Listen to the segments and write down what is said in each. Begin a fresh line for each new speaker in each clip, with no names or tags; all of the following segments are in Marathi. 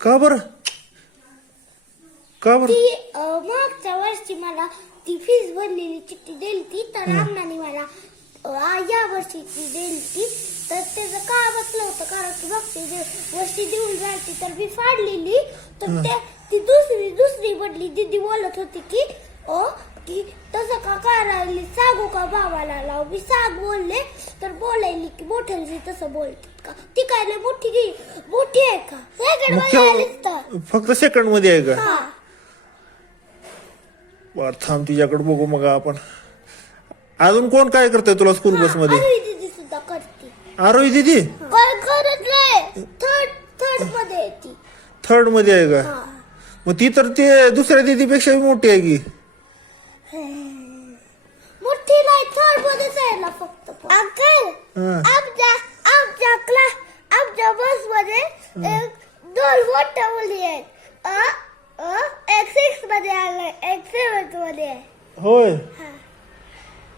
का बर? का बर?
ती अं, मागच्या वर्षी मला ती फीस भरलेली चिठ्ठी दिली ती तर अण्णाने मला अं, या वर्षीची दिली ती तर त्याचं का बसलं होतं कारण की मागच्या दे- वर्षी देऊन राहिली तर मी फाडलेली तर ते ती दुसरी दुसरी बदली दिदी बोलत होती की ओ की तसं का करायली? सांगू का भावाला लाव मी सांग बोलले तर बोलायली की मोठ्याला तसं बोलतात का ती काय लय मोठी गी मोठी आहे का? सेकंडमध्ये आलीच तर.
मुख्य फक्त सेकंडमध्ये आहे का?
हा.
बर थांब तिच्याकडे बघू मग आपण. अजून कोण काय करतंय तुला स्कूल बसमध्ये?
अरे दीदी सुद्धा करते.
आरोही दिदी?
काय करत नाही थर्ड थर्डमध्ये आहे ती.
थर्डमध्ये आहे का?
हा.
मग ती तर ते दुसऱ्या दिदीपेक्षा मोठी आहे की?
मोठी नाही थर्ड मध्येच आहे ना फक्त अंकल
हा.
आमच्या आमच्या क्लास आमच्या बसमध्ये एक दोन मोठ्या मुली आहेत अ, अ, एक सिक्समध्ये आलाय एक सेव्हन्थमध्ये आहे
होय।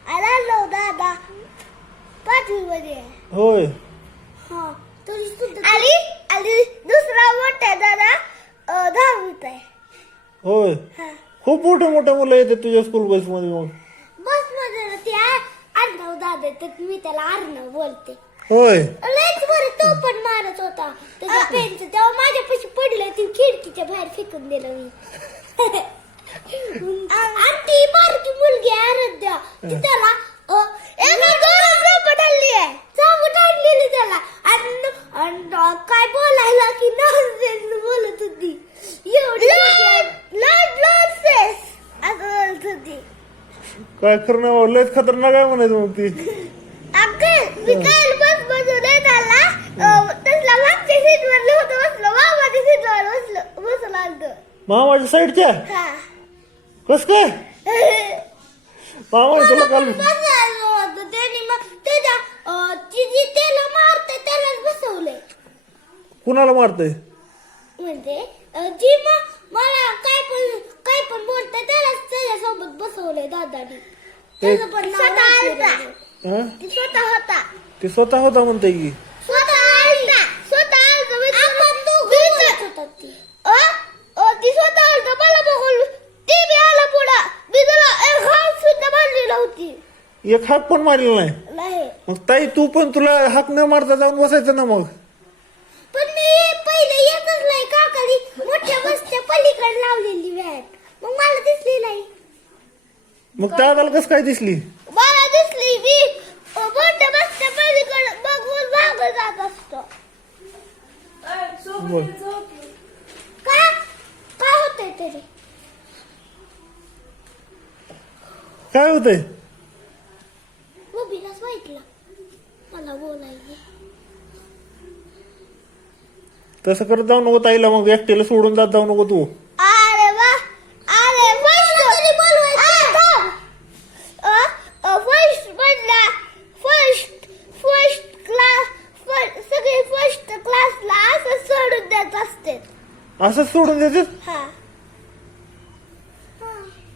आला नऊ दादा पाचवी मध्ये आहे
होय।
हा तरी सुद्धा आणि आणि दुसरा मोठा दादा अ, दहावीत आहे
होय।
हा।
खूप मोठे मोठे मुलं येतात तुझ्या स्कूल बसमध्ये मग.
बसमध्ये ना ते आ- अर्णव दादा तर मी त्याला अर्णव बोलते.
होय.
लयच बरं तो पण मारत होता. त्याच्या पेनचं तेव्हा माझ्यापाशी पडलं ती खिडकीच्या बाहेर फेकून दिलं मी. आणि ती बारकी मुलगी आहे आराध्या. ती त्याला अ, एका दोन चाबूट आणली आहे चाबूट आणलेली त्याला. आणि आणि काय बोलायला की नॉनसेन्स बोलत होती. एवढी
काय करणं लयच खतरनाक आहे म्हणायचं मग ती
अंकल मी काल बस मधून येत आला अं, तसला मागच्या सीटवर नव्हतं बसलो मामाच्या सीटवर बसलो बसून आलतो
मामाच्या साईडच्या? कस काय? मामा तुला काल
बसायला होतं. त्यांनी मग त्याच्या अं, ती जी त्याला मारते त्यालाच बसवलंय.
कुणाला मारतय?
म्हणजे जी मला काय पण काय पण त्याच्यासोबत बसवलंय दादानी. ती स्वतः होता.
ते स्वतः होता म्हणताय की
स्वतः आलता स्वतः आलता आपण दोघं बोलत होतात ती अ? अ, ती स्वतः आलता मला बघून ती बी आला पुढं मी तुला एक हात सुद्धा मारली नव्हती
एक हात पण मारलेला नाही.
नाही.
मग ताई तू पण तुला हाक न मारता जाऊन बसायचं ना मग.
पण मी पहिले येतच नाही काकानी मोठ्या बसच्या पलीकडे लावलेली व्हॅट मग मला दिसली नाही.
मग दादाला कस काय दिसली?
मला दिसली मी. अ, मोठ्या बसच्या पलीकडे बघून मागं जात असतो.
बोल
का? काय होतंय तरी?
काय होतंय?
मला बोलायला
तसं करत जाऊ नको ताईला मग एकटीला सोडून जात जाऊ नको तू.
अरे वा अरे फर्स्ट म्हणला फर्स्ट फर्स्ट क्लास सगळे फर्स्ट क्लासला असं सोडून देत असते.
असंच सोडून देतात
हा.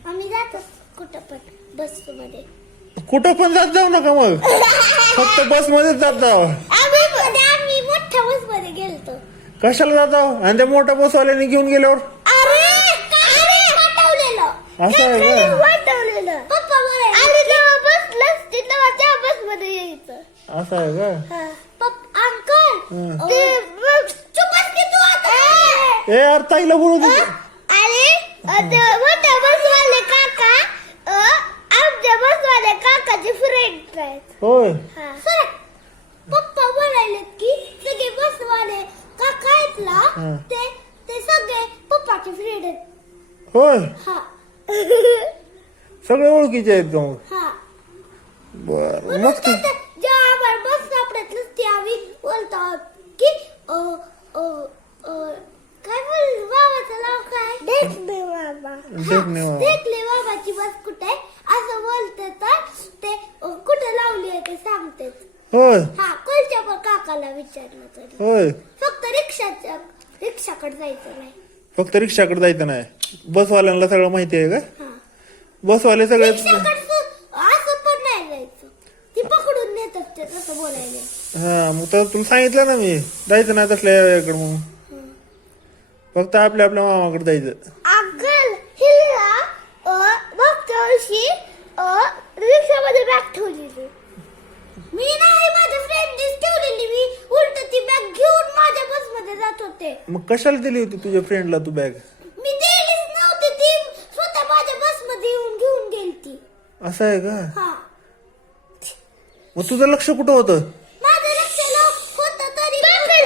आम्ही जातो कुठं पण बसमध्ये
कुठं पण जात जाऊ नका मग. फक्त बस मध्येच जात जावं.
आम्ही मध्ये आम्ही मोठ्या बसमध्ये गेलतो.
कशाला जात आणि त्या मोठ्या बसवाल्याने घेऊन गेल्यावर?
अरे अरे वाटवलेलं.
असं आहे का? असं आहे का
अंकल
हं. ए. यार ताईला बोलू दे.
अरे मोठ्या काका अ, आमच्या काकाचे फ्रेंड आहेत.
होय.
सर पप्पा बोलायले की सगळे बसवाले काका आहेत ना. ते ते सगळे पप्पाचे फ्रेंड आहेत.
होय.
हा.
सगळे ओळखीचे आहेत का मग?
हा.
बर
म्हणून
मग
ते जेव्हा आम्हाला बस सापडत नसते आम्ही बोलतो की अ, अ, अ, काय बोल बाबाचं नाव काय? देखले बाबा.
बाबा.
देखले बाबाची बस कुठे आहे? असं बोलते तर ते अ, कुठे लावली आहे ते सांगते
होय
हा कोणच्या पण काकाला विचारलं तरी.
होय.
फक्त रिक्षाच्या रिक्षाकडे जायचं नाही.
फक्त रिक्षाकडे जायचं नाही. बसवाल्यांना सगळं माहिती आहे का?
हा.
बसवाले सगळे
रिक्षाकडे असं पण नाही जायचं. ती पकडून नेतात ते तसं बोलायला.
हा मग तर तुला सांगितलं ना मी. जायचं नाही तसल्या याकडे मग फक्त आपल्या आपल्या मामाकडे जायचं.
अगल हिला अ, मागच्या वर्षी रिक्षामध्ये बॅग ठेवलेली. मी बसमध्ये जात होते.
मग कशाला दिली होती तुझ्या फ्रेंडला तू बॅग
मी दिलीच नव्हती ती. स्वतः माझ्या बसमध्ये येऊन घेऊन गेलती.
असं आहे का?
हा.
मग तुझं लक्ष कुठं होतं?
माझं लक्ष होत तरी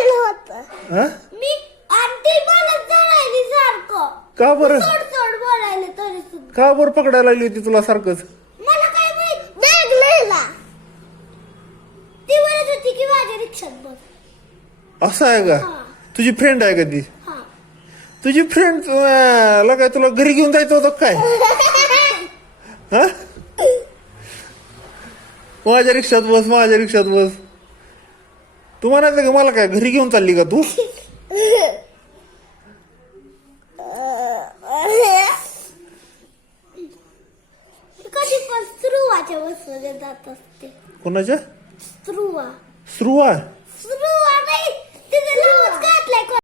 होत.
हा?
मी आणि ती मला जळायली सारखं.
का बरं?
सोड सोड बोलायला तरी सुद्धा.
का बरं पकडायला लागली होती तुला सारखंच?
मला काय माहीत? बॅग लिहिला. ती म्हणत होती की माझ्या रिक्षात बस.
असं आहे का?
हा.
तुझी फ्रेंड आहे का ती
हा.
तुझी फ्रेंड ला काय तुला घरी घेऊन जायचं होतं काय? हा? माझ्या रिक्षात बस माझ्या रिक्षात बस. तू म्हणायचं का मला काय घरी घेऊन चालली का तू?
कधी
कोणाच्या?
स्त्रुवा.
स्रुवा